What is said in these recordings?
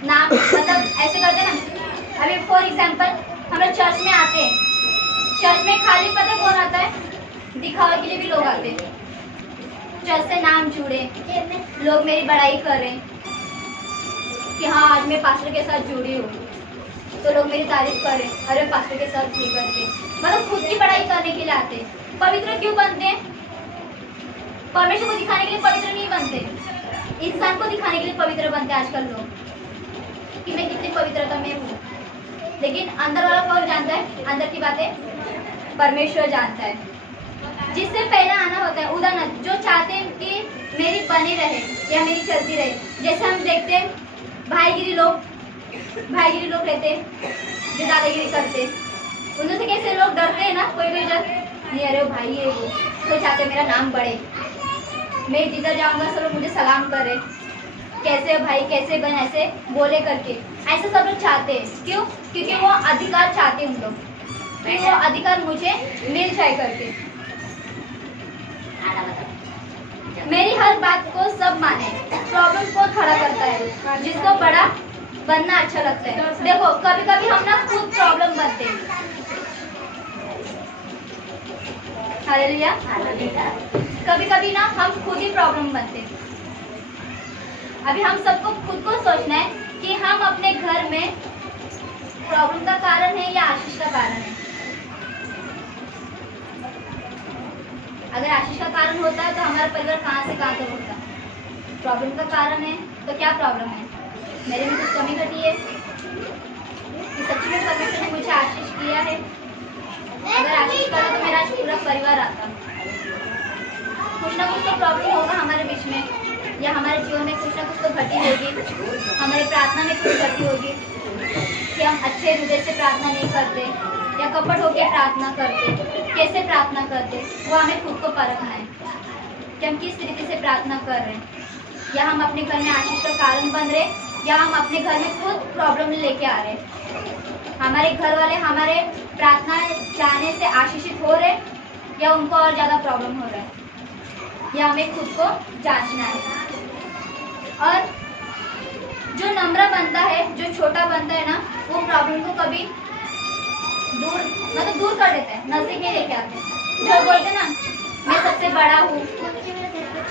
नाम मतलब ऐसे करते ना। अभी फॉर एग्जांपल हम लोग चर्च में आते हैं, चर्च में खाली पता कौन आता है? दिखावे के लिए भी लोग आते हैं। चर्च से नाम जुड़े, लोग मेरी बड़ाई करें कि हाँ आज मैं पास्टर के साथ जुड़ी हूँ, तो लोग मेरी तारीफ करें, अरे पास्टर के साथ थी करके, मतलब खुद की बड़ाई करने के लिए आते हैं। पवित्र क्यों बनते हैं? परमेश्वर को दिखाने के लिए पवित्र नहीं बनते, इंसान को दिखाने के लिए पवित्र बनते हैं आजकल लोग कि मैं कितनी पवित्रता में हूँ। लेकिन अंदर वाला कौन जानता है? अंदर की बातें परमेश्वर जानता है। जिससे पहले आना होता है। उदाहरण जो चाहते हैं कि मेरी बनी रहे या मेरी चलती रहे, जैसे हम देखते हैं भाईगिरी लोग रहते हैं जो दादागिरी करते, उनसे कैसे लोग डरते हैं ना, कोई जब नहीं अरे भाई है वो, तो चाहते मेरा नाम बढ़े, मैं जिधर जाऊंगा सब लोग मुझे सलाम करे, कैसे भाई कैसे बन, ऐसे बोले करके, ऐसे सब लोग चाहते हैं। क्यों? क्योंकि वो अधिकार चाहते हैं उन लोग, फिर वो अधिकार मुझे मिल जाए करके। मेरी हर बात को सब माने, प्रॉब्लम को खड़ा करता है, जिसको बड़ा बनना अच्छा लगता है। देखो कभी कभी हम ना खुद प्रॉब्लम बनते हैं। हालेलुया। कभी कभी ना हम खुद ही प्रॉब्लम बनते हैं। अभी हम सबको खुद को सोचना है कि हम अपने घर में प्रॉब्लम का कारण है या आशीष का कारण है। अगर आशीष का कारण होता है तो हमारा परिवार कहाँ से कहाँ तक होता। प्रॉब्लम का कारण है तो क्या प्रॉब्लम है? मेरे में कुछ कमी घटी है कि सच्ची में परमेश्वर ने मुझे आशीष किया है? अगर आशीष करा तो मेरा पूरा परिवार आता। कुछ ना कुछ तो प्रॉब्लम होगा हमारे बीच में, या हमारे जीवन में कुछ ना कुछ तो घटी होगी, हमारी प्रार्थना में कुछ घटी होगी कि हम अच्छे हृदय से प्रार्थना नहीं करते या कपट होकर प्रार्थना करते। कैसे प्रार्थना करते वो हमें खुद को परखना है कि हम किस तरीके से प्रार्थना कर रहे हैं, या हम अपने घर में आशीष का कारण बन रहे, या हम अपने घर में खुद प्रॉब्लम लेके आ रहे। हमारे घर वाले हमारे प्रार्थना चाहने से आशीषित हो रहे, या उनको और ज़्यादा प्रॉब्लम हो रहा है, या हमें खुद को जांचना है। और जो नम्र बनता है, जो छोटा बनता है ना, वो प्रॉब्लम को कभी दूर कर देता है, नजदीक नहीं लेके आते। जो बोलते ना मैं सबसे बड़ा हूँ,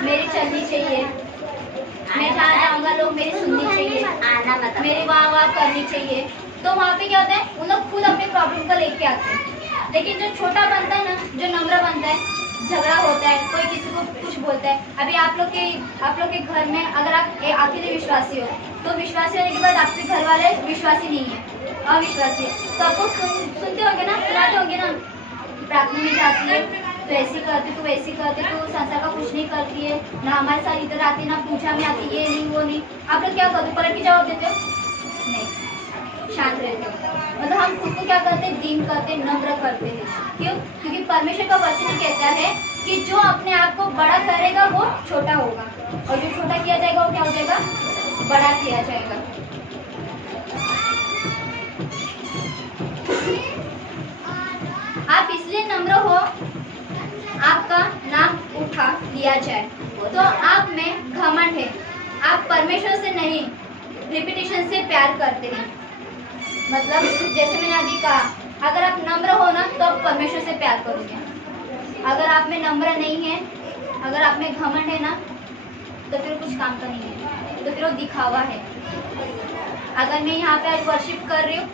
मेरी चलनी चाहिए, मैं जहाँ जाऊँगा लोग मेरी सुननी चाहिए, मेरी वाह करनी चाहिए, तो वहाँ पे क्या होता है, उन लोग खुद अपने प्रॉब्लम को लेके आते हैं। लेकिन जो छोटा बनता है ना, जो नम्र बनता है, झगड़ा होता है, कोई किसी को कुछ बोलता है। अभी आप लोग के घर में अगर आप अकेले विश्वासी हो, तो विश्वासी होने के बाद आपके घर वाले विश्वासी नहीं है, अविश्वासी है, तो आपको सुनते होंगे ना, सुनाते होंगे ना, प्रार्थना में जाती है तो ऐसी करती, तू वैसी करती, तू संसार का कुछ नहीं करती है ना, हमारे साथ इधर आती ना, पूछा में आती, ये नहीं वो नहीं। आप लोग क्या करते हो? पलट के जवाब देते हो? नहीं, शांत रहते हो। मतलब हम खुद को क्या करते हैं? दीन करते हैं, नम्र करते हैं। क्यों? क्योंकि परमेश्वर का वचन कहता है कि जो अपने आप को बड़ा करेगा वो छोटा होगा, और जो छोटा किया जाएगा वो क्या हो जाएगा? बड़ा किया जाएगा। आप इसलिए नम्र हो, आपका नाम उठा लिया जाए, तो आप में घमंड है, आप परमेश्वर से नहीं रिपीटेशन से प्यार करते हैं। मतलब जैसे मैंने अभी कहा, अगर आप नम्र हो ना तो आप परमेश्वर से प्यार करोगे। अगर आप में नम्र नहीं है, अगर आप में घमंड है ना, तो फिर कुछ काम का नहीं है, तो फिर वो दिखावा है। अगर मैं यहाँ पे आज वर्शिप कर रही हूँ,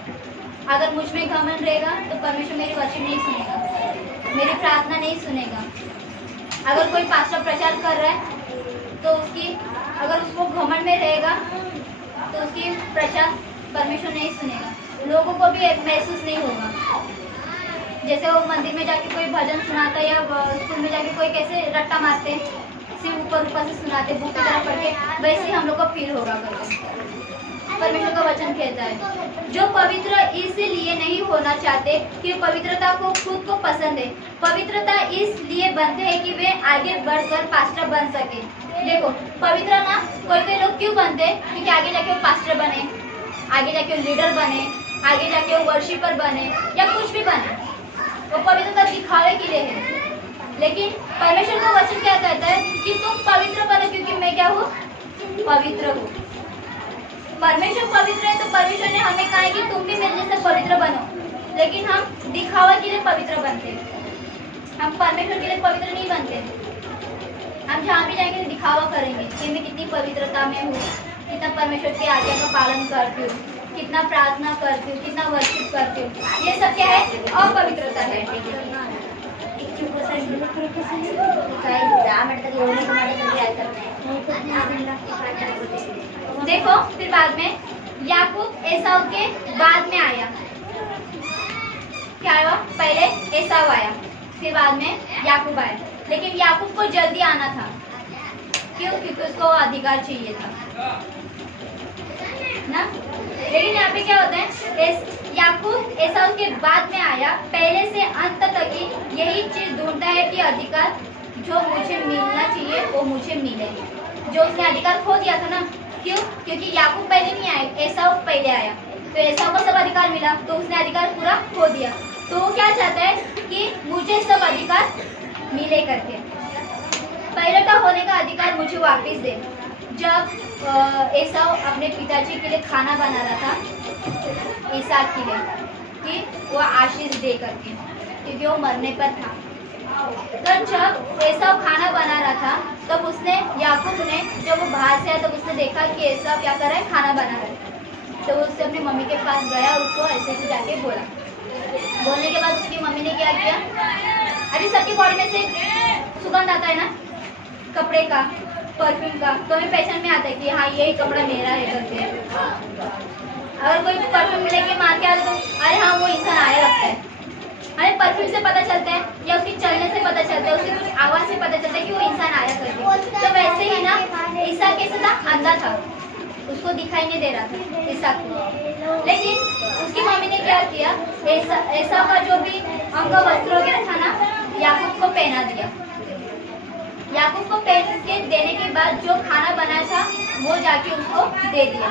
अगर मुझ में घमंड रहेगा तो परमेश्वर मेरी वर्शिप नहीं सुनेगा, मेरी प्रार्थना नहीं सुनेगा। अगर कोई पास्टर प्रचार कर रहा है तो अगर उसको घमंड में रहेगा तो उसकी प्रचार परमेश्वर नहीं सुनेगा, लोगों को भी महसूस नहीं होगा। जैसे वो मंदिर में जाके कोई भजन सुनाता है, या स्कूल में जाके कोई कैसे रट्टा मारते, सिर्फ ऊपर से सुनाते बुक की तरफ पढ़ के, वैसे ही हम लोग को फील होगा करके। परमेश्वर का वचन कहता है जो पवित्र इसलिए नहीं होना चाहते कि पवित्रता को खुद को पसंद है, पवित्रता इसलिए बनते हैं कि वे आगे बढ़कर पास्टर बन सके। देखो पवित्र ना कोई लोग क्यों बनते हैं? क्योंकि आगे जाके वो पास्टर बने, आगे जाके वो लीडर बने, आगे जाके वो वर्शिपर बने, या कुछ भी बने, वो पवित्रता दिखावे के लिए है। लेकिन परमेश्वर का वचन क्या कहता है कि तुम पवित्र बनो, क्योंकि मैं क्या हूँ? पवित्र हूँ। परमेश्वर पवित्र है तो परमेश्वर ने हमें कहा है कि तुम भी मेरे जैसे पवित्र बनो, लेकिन हम दिखावा के लिए पवित्र बनते, हम परमेश्वर के लिए पवित्र नहीं बनते। हम जहाँ भी जाएंगे दिखावा करेंगे कि मैं कितनी पवित्रता में हूँ, कितना परमेश्वर की आज्ञा का पालन करती हूँ, कितना प्रार्थना करती हूँ, कितना वर्शिप करती हूँ। ये सब क्या है? अपवित्रता है। देखो फिर बाद में याकूब एसाव के बाद में आया। क्या हुआ? पहले एसाव आया, फिर बाद में याकूब आया, लेकिन याकूब को जल्दी आना था। क्यों? क्योंकि उसको अधिकार चाहिए था ना। लेकिन यहाँ पे क्या होता है, याकूब एसाव के बाद में आया, पहले से अंत तक ही यही चीज ढूंढता है कि अधिकार जो मुझे मिलना चाहिए वो मुझे मिले। जो उसने अधिकार खो दिया था ना। क्यों? क्योंकि याकूब पहले नहीं आया, एसाव पहले आया, तो एसाव को सब अधिकार मिला, तो उसने अधिकार पूरा खो दिया। तो वो क्या चाहता है कि मुझे सब अधिकार मिले करके, पहले का होने का अधिकार मुझे वापस दे। जब एसाव अपने पिताजी के लिए खाना बना रहा था इसहाक के लिए कि वो आशीष दे करके, क्योंकि वो मरने पर था। तो जब एसाव खाना बना रहा था तब उसने याकूब ने, जब वो बाहर से आया तब उसने देखा कि एसाव क्या कर रहा है, खाना बना रहा है। तो वो उससे अपनी मम्मी के पास गया, उसको ऐसे जाके बोला। बोलने के बाद उसकी मम्मी ने क्या किया, अभी सबकी बॉडी में से सुगंध आता है ना, कपड़े का, परफ्यूम का, तो हमें पहचान में आता है कि हाँ यही कपड़ा मेरा है करके। अगर कोई परफ्यूम लेके मार के आता तो अरे हाँ वो इंसान आया लगता है। हमें परफ्यूम से पता चलता है, या उसके चलने से पता चलता है, उसकी कुछ आवाज से पता चलता है कि वो इंसान आया करके। तो वैसे ही ना ईसा कैसे था, अंधा था, उसको दिखाई नहीं दे रहा था ईसा को। लेकिन उसकी मम्मी ने क्या किया, एसाव का जो भी अंग वस्त्र वगैरह था ना, याकूब को पहना दिया। याकूब को पहन के देने के बाद जो खाना बना था वो जाके उसको दे दिया,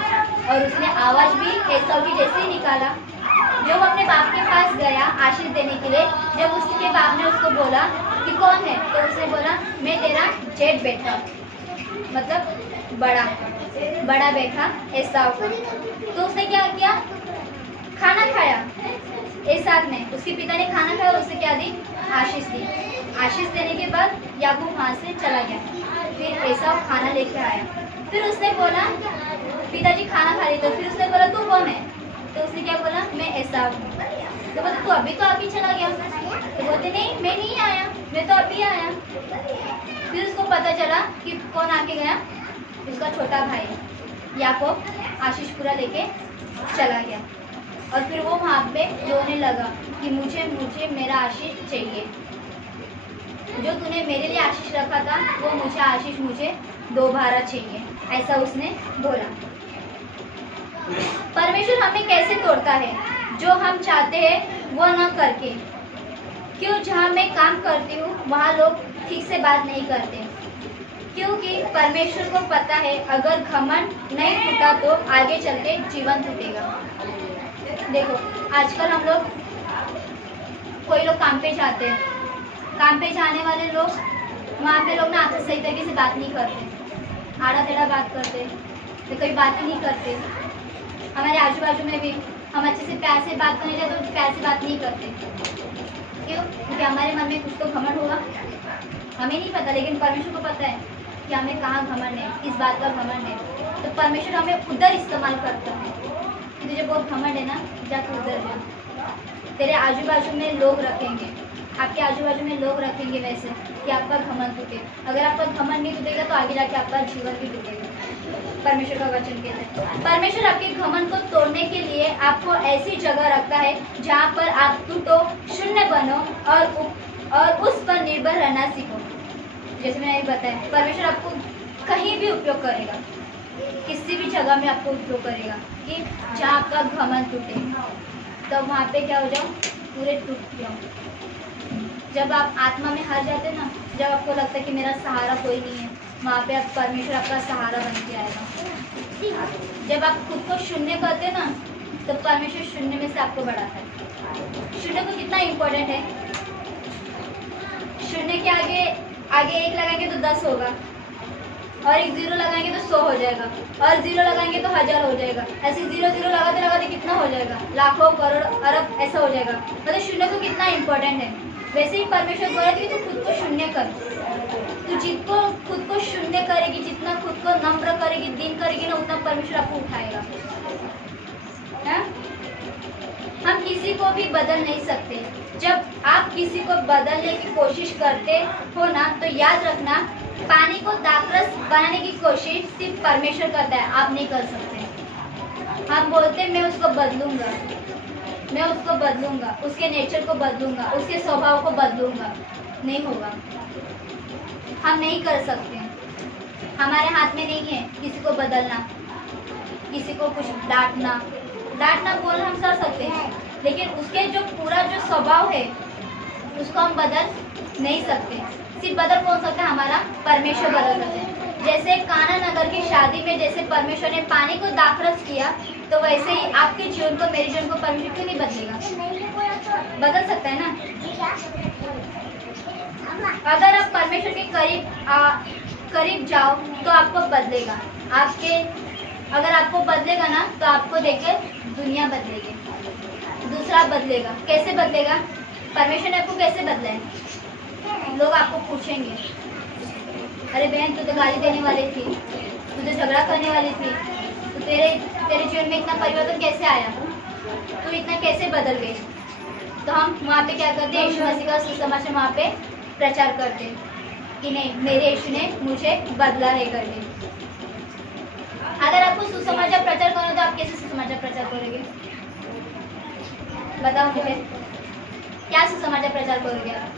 और उसने आवाज भी एसाव की जैसे निकाला। जब वो अपने बाप के पास गया आशीष देने के लिए, जब उसके बाप ने उसको बोला कि कौन है, तो उसने बोला मैं तेरा जेठ बेटा, मतलब बड़ा बेटा एसाव। तो उसने क्या किया, खाना खाया। एसाव ने, उसके पिता ने खाना खाया और उसे क्या दी, आशीष दी। आशीष देने के बाद याकूब वहाँ से चला गया। फिर एसाव खाना लेके आया, फिर उसने बोला पिताजी खाना खा रहे थे, फिर उसने बोला तू कौन है, तो उसने क्या बोला, मैं एसाव हूँ। तो बोलते तू अभी तो अभी चला गया, तो बोलते नहीं मैं नहीं आया, मैं तो अभी आया। फिर उसको पता चला कि कौन आके गया, उसका छोटा भाई याकूब आशीष पूरा लेके चला गया। और फिर वो वहाँ पे रोने लगा कि मुझे मेरा आशीष चाहिए, जो तूने मेरे लिए आशीष रखा था वो मुझे आशीष मुझे दोबारा चाहिए, ऐसा उसने बोला। परमेश्वर हमें कैसे तोड़ता है, जो हम चाहते हैं वो न करके। क्यों? जहाँ मैं काम करती हूँ वहाँ लोग ठीक से बात नहीं करते, क्योंकि परमेश्वर को पता है अगर घमंड नहीं टूटा तो आगे चल के जीवन टूटेगा। देखो आजकल हम लोग, कोई लोग काम पे जाते हैं, काम पे जाने वाले लोग वहाँ पे लोग ना आपसे सही तरीके से बात नहीं करते, आड़ा टेढ़ा बात करते, तो कोई बात ही नहीं करते। हमारे आजू बाजू में भी हम अच्छे से प्यार से बात करने जाए तो प्यार से बात नहीं करते। क्यों? क्योंकि हमारे मन में कुछ तो घमंड होगा, हमें नहीं पता, लेकिन परमेश्वर को पता है कि हमें कहाँ घमंड है, किस बात का घमंड है। तो परमेश्वर हमें उधर इस्तेमाल करता है कि तुझे बहुत घमंड है ना, जाकर उधर जा। तेरे आजू बाजू में लोग रखेंगे, आपके आजू बाजू में लोग रखेंगे वैसे कि आपका घमंड टूटे। अगर आपका घमंड नहीं टूटेगा तो आगे जाके आपका जीवन भी टूटेगा। परमेश्वर का वचन कहता है परमेश्वर आपके घमंड को तोड़ने के लिए आपको ऐसी जगह रखता है जहाँ पर आप टूटो, शून्य बनो और उस पर निर्भर रहना सीखो। जैसे मैंने अभी बताया, परमेश्वर आपको कहीं भी उपयोग करेगा, किसी भी जगह में आपको उपयोग करेगा कि जहाँ आपका घमंड टूटे, तो वहाँ पे क्या हो जाओ, पूरे टूट जाओ। जब आप आत्मा में हार जाते हैं ना, जब आपको लगता है कि मेरा सहारा कोई नहीं है, वहाँ पे आप परमेश्वर आपका सहारा बन के आएगा। जब आप खुद को शून्य करते हैं ना, तो परमेश्वर शून्य में से आपको बढ़ाता है। शून्य को कितना इम्पोर्टेंट है, शून्य के आगे एक लगाएंगे तो 10 होगा, और एक जीरो लगाएंगे तो 100 हो जाएगा, और जीरो लगाएंगे तो 1000 हो जाएगा। ऐसे जीरो जीरो लगाते लगाते कितना हो जाएगा, लाखों करोड़ अरब ऐसा हो जाएगा। मतलब शून्य को कितना इंपॉर्टेंट है। वैसे ही परमेश्वर बोला कि तू खुद को शून्य कर, तू जितना खुद को शून्य करेगी, जितना खुद को नम्र करेगी, दिन करेगी ना, उतना परमेश्वर आपको उठाएगा। है? हम किसी को भी बदल नहीं सकते। जब आप किसी को बदलने की कोशिश करते हो ना, तो याद रखना, पानी को दाखरस बनाने की कोशिश सिर्फ परमेश्वर करता है, आप नहीं कर सकते। हम बोलते मैं उसको बदलूंगा, मैं उसको बदलूंगा, उसके नेचर को बदलूंगा, उसके स्वभाव को बदलूंगा, नहीं होगा। हम नहीं कर सकते, हमारे हाथ में नहीं है किसी को बदलना, किसी को कुछ डांटना बोलना हम कर सकते हैं, लेकिन उसके जो पूरा जो स्वभाव है उसको हम बदल नहीं सकते। सिर्फ बदल कौन सकता है, हमारा परमेश्वर बदल सकते हैं। जैसे काना नगर की शादी में जैसे परमेश्वर ने पानी को दाखरस किया, तो वैसे ही आपके जीवन को, मेरे जीवन को परमेश्वर क्यों नहीं बदलेगा, बदल सकता है ना। अगर आप परमेश्वर के करीब जाओ तो आपको बदलेगा। अगर आपको बदलेगा ना, तो आपको देखकर दुनिया बदलेगी, दूसरा बदलेगा। कैसे बदलेगा, परमेश्वर ने आपको कैसे बदला है। लोग आपको पूछेंगे, अरे बहन तू तो गाली देने वाली थी, तू तो झगड़ा करने वाली थी, तो तेरे जीवन में इतना परिवर्तन कैसे आया, तू इतना कैसे बदल गई। तो हम वहाँ पे क्या करते हैं, यीशु मसीह का सुसमाचार वहाँ पे प्रचार करते कि नहीं, मेरे यीशु ने मुझे बदला है करके। अगर आपको सुसमाचार प्रचार करना तो आप कैसे सुसमाचार प्रचार करोगे, बताओ मुझे, क्या सुसमाचार प्रचार करोगे आप।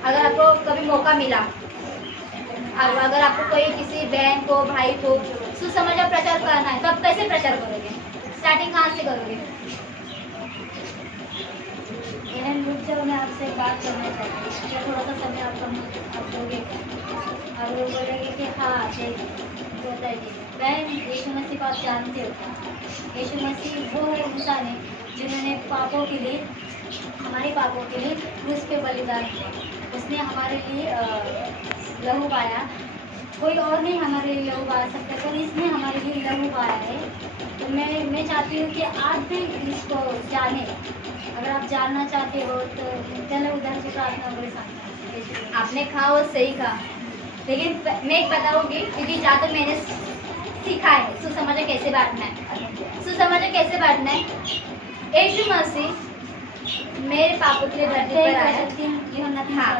अगर आपको कभी मौका मिला, अगर आपको कोई किसी बहन को, भाई को सुसमाचार प्रचार करना है, तो आप कैसे प्रचार करोगे, स्टार्टिंग कहाँ से करोगे। रुक जाओ, मैं आपसे बात करना चाहती हूँ, थोड़ा सा समय आप दोगे। और वो बोलेंगे कि हाँ बताइए। बहन, यीशु मसीह को आप जानते हो, यीशु मसीह वो है इंसान है जिन्होंने पापों के लिए, हमारे पापों के लिए क्रूस पे बलिदान किया। उसने हमारे लिए लहू बहाया, कोई और नहीं हमारे लिए लहू बहा सकता, पर इसने हमारे लिए लहू बहाया है। तो मैं चाहती हूँ कि आप भी इसको जाने। अगर आप जानना चाहते हो तो चलो उधर से प्रार्थना करे सामने। आपने कहा वो सही कहा, लेकिन मैं एक बताऊँगी, क्योंकि जहाँ तक मैंने सीखा है सुसमाचार कैसे बांटना है। सुसमाचार कैसे बांटना है, यीशु मसीह मेरे पापों के लिए धरती पर आया। हाँ,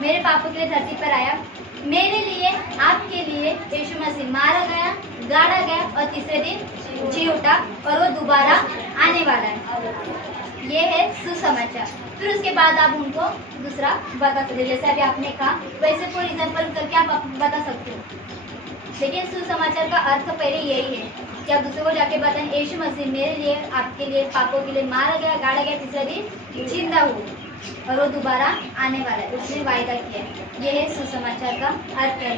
मेरे पापों के लिए धरती पर आया, मेरे लिए, आपके लिए यीशु मसीह मारा गया, गाड़ा गया और तीसरे दिन जी उठा, और वो दोबारा आने वाला है। ये है सुसमाचार। फिर उसके बाद आप उनको दूसरा बता सकते, जैसे अभी आपने कहा वैसे कोई एग्जाम्पल करके आप बता सकते हो। लेकिन सुसमाचार का अर्थ पहले यही है कि आप दूसरे को जाके बताएं, यीशु मसीह मेरे लिए, आपके लिए, पापों के लिए मारा गया, गाड़ा गया, तीसरे दिन जिंदा हुआ और वो दोबारा आने वाला है, उसने वायदा किया है। ये है सुसमाचार का अर्थ है।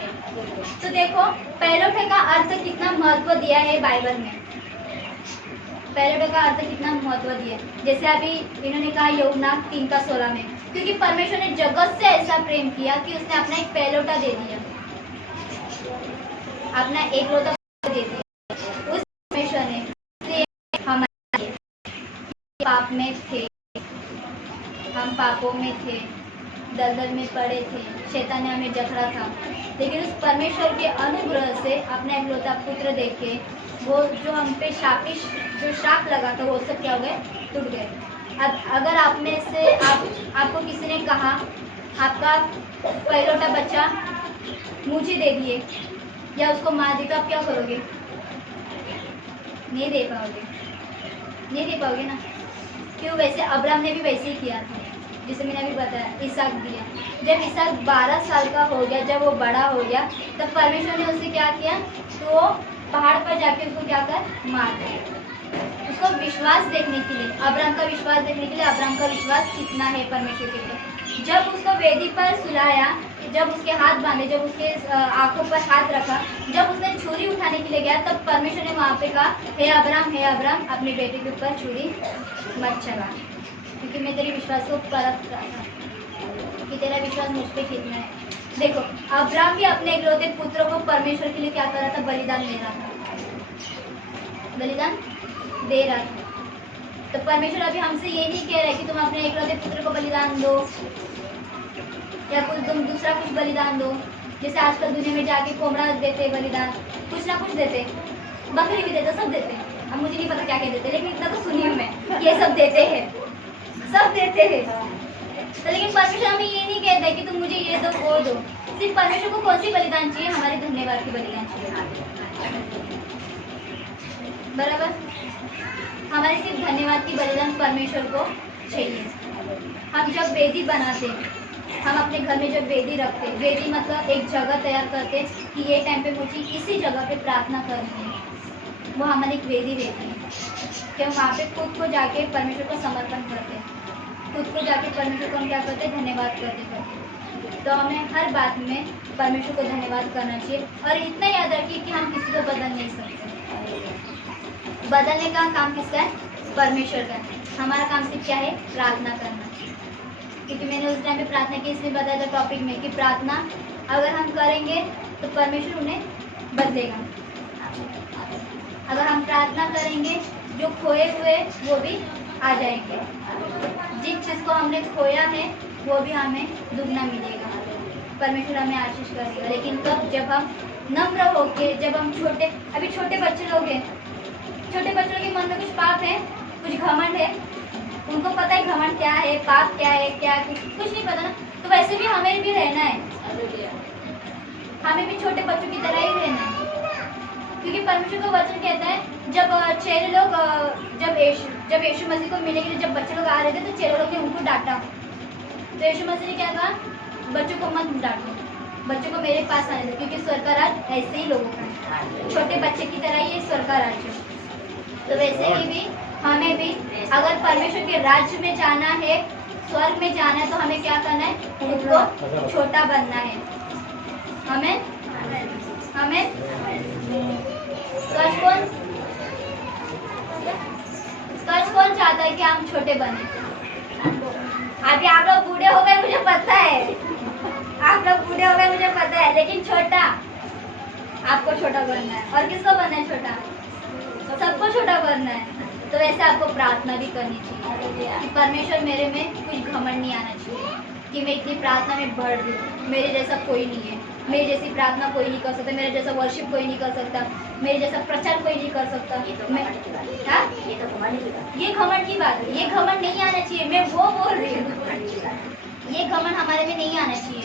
तो देखो पैलोठे का अर्थ कितना महत्व दिया है बाइबल में। पैलोठे का अर्थ कितना महत्व दिया है, जैसे अभी इन्होंने कहा यूहन्ना 3:16 में, क्योंकि परमेश्वर ने जगत से ऐसा प्रेम किया कि उसने अपना एक पैलोटा दे दिया, अपना एक लोटा दे दिया। उस परमेश्वर ने हमारे पाप में थे, हम पापों में थे, दलदल में पड़े थे, शैतान ने हमें जकड़ा था, लेकिन उस परमेश्वर के अनुग्रह से अपना एकलौता पुत्र देके वो जो हम पे जो श्राप लगा था वो सब क्या हो गए, टूट गए। अब अगर आप में से आपको किसी ने कहा आपका पैलोटा बच्चा मुझे दे दिए या उसको मार दी, तो आप क्या करोगे, नहीं दे पाओगे ना। क्यों, वैसे अब्राहम ने भी वैसे ही किया था, जिसे मैंने अभी बताया, इसहाक दिया। जब इसहाक 12 साल का हो गया, जब वो बड़ा हो गया, तब परमेश्वर ने उसे क्या किया, तो वो पहाड़ पर जाके उसको क्या कर मार दिया। उसको विश्वास देखने के लिए, अब्राहम का विश्वास देखने के लिए, अब्राहम का विश्वास कितना है परमेश्वर के लिए। जब उसको वेदी पर सुलाया, जब उसके हाथ बांधे, जब उसके आंखों पर हाथ रखा, जब उसने छुरी उठाने के लिए गया, तब परमेश्वर ने वहाँ पे कहा, हे अब्राहम अपने बेटे के ऊपर छुरी मत चला, क्योंकि मैं तेरे विश्वास को परख रहा था कि तेरा विश्वास मुझ पे कितना है। देखो अब्राहम भी अपने इकलौते पुत्र को परमेश्वर के लिए क्या कर रहा था, बलिदान दे रहा था, बलिदान दे रहा था। तो परमेश्वर अभी हमसे ये नहीं कह रहा है कि तुम अपने इकलौते पुत्र को बलिदान दो या कुछ तुम दूसरा कुछ बलिदान दो, जैसे आजकल दुनिया में जाके कोमड़ा देते बलिदान, कुछ ना कुछ देते, बकरी भी देते, सब देते। अब मुझे नहीं पता क्या क्या देते, लेकिन इतना तो सुनी हूँ मैं ये सब देते हैं, सब देते हैं। तो लेकिन परमेश्वर हमें ये नहीं कहता है कि तुम मुझे ये दो वो दो। सिर्फ परमेश्वर को कौन सी बलिदान चाहिए, हमारे धन्यवाद की बलिदान चाहिए, बराबर। हमारे सिर्फ धन्यवाद की बलिदान परमेश्वर को चाहिए। हम जब वेदी बनाते, हम अपने घर में जब वेदी रखते, वेदी मतलब एक जगह तैयार करते कि ये टाइम पे मुझे इसी जगह पे प्रार्थना करनी है, वो हमारी एक वेदी रहती है कि हम वहाँ पे खुद को जाके परमेश्वर को समर्पण करते हैं, खुद को जाके परमेश्वर को हम क्या करते हैं, धन्यवाद करते। तो हमें हर बात में परमेश्वर को धन्यवाद करना चाहिए। और इतना याद रखिए कि हम किसी को बदल नहीं सकते, बदलने का काम किसका है, परमेश्वर का है। हमारा काम सिर्फ क्या है, प्रार्थना करना। क्योंकि मैंने उस टाइम पे प्रार्थना की, इसलिए बताया था टॉपिक में कि प्रार्थना अगर हम करेंगे तो परमेश्वर उन्हें बदलेगा। अगर हम प्रार्थना करेंगे जो खोए हुए वो भी आ जाएंगे, जिस चीज़ को हमने खोया है वो भी हमें दुगना मिलेगा, परमेश्वर हमें आशीष करेगा। लेकिन तब जब हम नम्र होके, जब हम अभी छोटे बच्चे लोग हैं, छोटे बच्चों के मन में कुछ पाप है, कुछ घमंड है, उनको पता है घमंड क्या है, पाप क्या है, क्या कुछ नहीं पता ना। तो वैसे भी हमें भी रहना है, हमें भी छोटे बच्चों की तरह ही रहना है। क्योंकि परमेश्वर का वचन कहता है जब चेले लोग जब यीशु मसीह को मिलने के लिए जब बच्चे लोग आ रहे थे तो चेले लोग ने उनको डांटा। तो यीशु मसीह ने क्या कहा, बच्चों को मत डांटो, बच्चों को मेरे पास आने दो, क्योंकि स्वर्ग का राज ऐसे ही लोगों का है, छोटे बच्चे की तरह ही स्वर्ग का राज है। तो वैसे ही भी हमें भी अगर परमेश्वर के राज्य में जाना है, स्वर्ग में जाना है, तो हमें क्या करना है, खुद को छोटा बनना है। हमें कौन चाहता है कि हम छोटे बने। अभी आप लोग बूढ़े हो गए मुझे पता है, आप लोग बूढ़े हो गए मुझे पता है, लेकिन छोटा आपको छोटा बनना है। और किसको बनना है, छोटा, सबको छोटा बनना है। तो वैसे आपको प्रार्थना भी करनी चाहिए कि परमेश्वर मेरे में कुछ घमंड नहीं आना चाहिए कि मैं इतनी प्रार्थना में बढ़ रही हूँ, मेरे जैसा कोई नहीं है, मेरी जैसी प्रार्थना कोई नहीं कर सकता, मेरे जैसा वर्शिप कोई नहीं कर सकता, मेरे जैसा प्रचार कोई नहीं कर सकता। ये घमंड की बात है, ये घमंड नहीं आना चाहिए, मैं वो बोल रही हूँ। ये घमंड हमारे में नहीं आना चाहिए,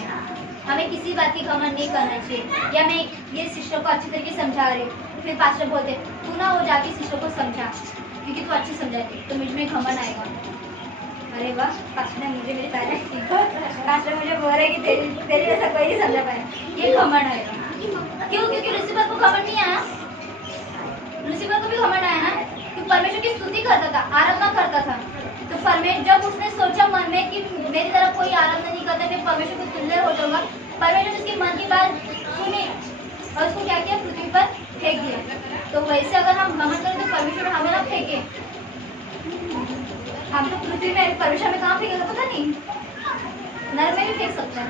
हमें किसी बात की घमंड नहीं करना चाहिए। या मैं ये सिस्टर को अच्छी तरीके समझा रही हूँ, फिर पास्टर बोलते तू ना हो जाके सिस्टर को समझा क्योंकि तू अच्छी समझाती, तो मुझ में घमंड आएगा। अरे वाह, पास्टर ने मुझे मेरी तारीफ की, पास्टर मुझे बोल रहे कि तेरी जैसा कोई नहीं समझा पाया, ये घमंड आएगा। क्यों? क्योंकि लूसीफर को घमंड नहीं आया, लूसीफर को भी घमंड आया ना, कि परमेश्वर की स्तुति करता था, आराधना करता था। तो परमेश्वर जब उसने सोचा मन में कि मेरी तरफ कोई आराधना नहीं करता, मैं परमेश्वर को तुल्य हो जाऊंगा, परमेश्वर ने उसके मन की बात सुनी और उसको क्या किया, पृथ्वी पर फेंक दिया। तो वैसे अगर हम घमंड करें तो परमेश्वर हमें ना फेंके, हम तो पृथ्वी में, परमेश्वर में कहाँ फेंकेगा पता नहीं, नर में भी फेंक सकता है।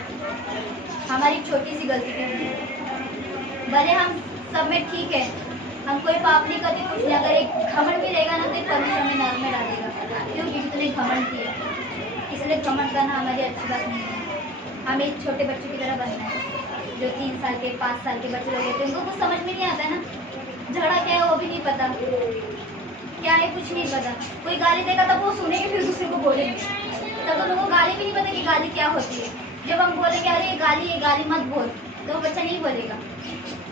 हमारी छोटी सी गलती है, भले हम सब में ठीक है, हम कोई पाप नहीं करते, कुछ नहीं, अगर एक घमंड भी रहेगा ना तो परमेश्वर में नर में डालेगा। क्यों? क्योंकि तूने घमंड किया, इसलिए घमंड करना हमारी अच्छी बात नहीं है। हमें एक छोटे बच्चों की तरह बनना है, जो 3 साल के 5 साल के बच्चे लोग होते हैं, उनको कुछ समझ में नहीं आता है ना, झगड़ा क्या है वो भी नहीं पता, क्या है कुछ नहीं पता। कोई गाली देगा तब वो सुनेंगे, फिर दूसरे को बोलेंगे, तब उनको गाली भी नहीं पता कि गाली क्या होती है। जब हम बोलेंगे अरे ये गाली मत बोल, तो वो बच्चा नहीं बोलेगा।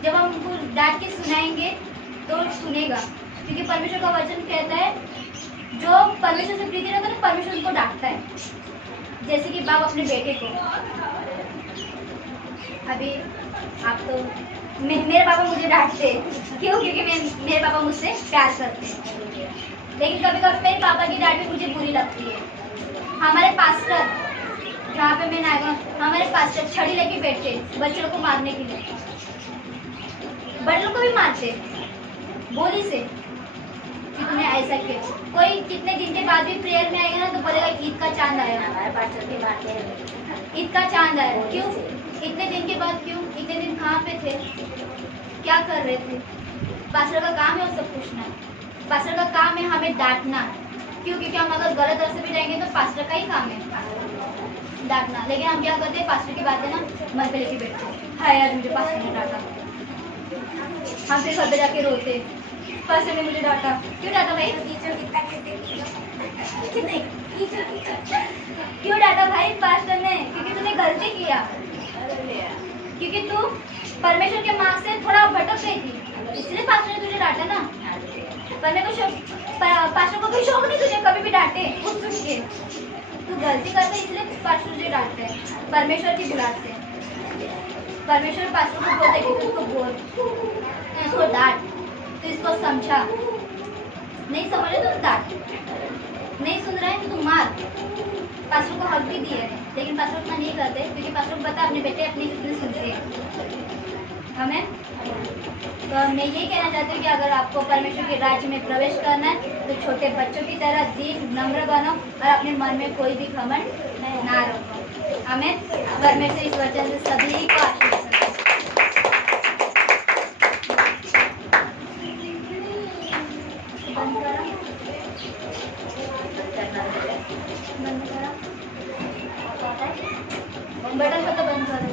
जब हम उनको डांट के सुनाएंगे तो सुनेगा, क्योंकि परमेश्वर का वचन कहता है जो परमेश्वर से प्रीति रहता है ना, परमेश्वर उनको डांटता है। जैसे कि बाप अपने बेटे को, अभी आप तो मेरे पापा मुझे डांटते, क्यों? क्योंकि मेरे पापा मुझसे प्यार करते हैं, लेकिन कभी कभी मेरे पापा की डांट भी मुझे बुरी लगती है। हमारे पास्टर, जहाँ पे मैं आएगा, हमारे पास्टर छड़ी लेके बैठते बच्चों को मारने के लिए, बड़ों को भी मारते बोली से कि तुमने ऐसा किया। कोई कितने दिन के बाद भी प्रेयर में आएगा ना तो बोलेगा ईद का चांद आया, हमारे पास्टर के मारते हैं ईद का चांद आया। क्यों? इतने दिन के बाद क्यों? इतने दिन कहाँ पे थे? क्या कर रहे थे? पास्टर का काम है वो सब पूछना। पास्टर का काम है हमें डांटना। क्यों? क्योंकि हम अगर गलत रास्ते पे जाएंगे तो पास्टर का ही काम है डांटना। लेकिन हम क्या करते हैं? पास्टर की बातें ना मन पे लेके बैठते हैं। हाय यार मुझे पास्टर ने डांटा। हम फिर घर पे जाके रोते, पास्टर ने मुझे डांटा। क्यों डांटा भाई? क्यों डांटा भाई पास्टर ने? क्योंकि तूने गलती किया, क्योंकि तू परमेश्वर के मार्ग से थोड़ा भटक गई थी, इसलिए पास्टर ने तुझे डांटा ना। पास्टर को कोई शौक नहीं तुझे कभी भी डांटे कुछ सुन के। तू गलती करता इसलिए पास्टर तुझे डांटते हैं परमेश्वर की बुलाहट से। परमेश्वर पास्टर को बोलते कि तू इसको बोल, इसको डांट, तो इसको समझा। नहीं समझ रहे तो डांट, नहीं सुन रहे हैं तो तुम मार। पास्टर को हक भी दिए हैं, लेकिन पास्टर उतना नहीं करते क्योंकि पास्टर को पता अपने बेटे अपनी कितने सुनते हैं। हमें तो मैं यही कहना चाहती हूँ कि अगर आपको परमेश्वर के राज्य में प्रवेश करना है तो छोटे बच्चों की तरह दीन नम्र बनो और अपने मन में कोई भी घमंड ना रखो। हमें परमेश्वर इस वचन से सभी को आशीष दें। बटन को तो बंद करो।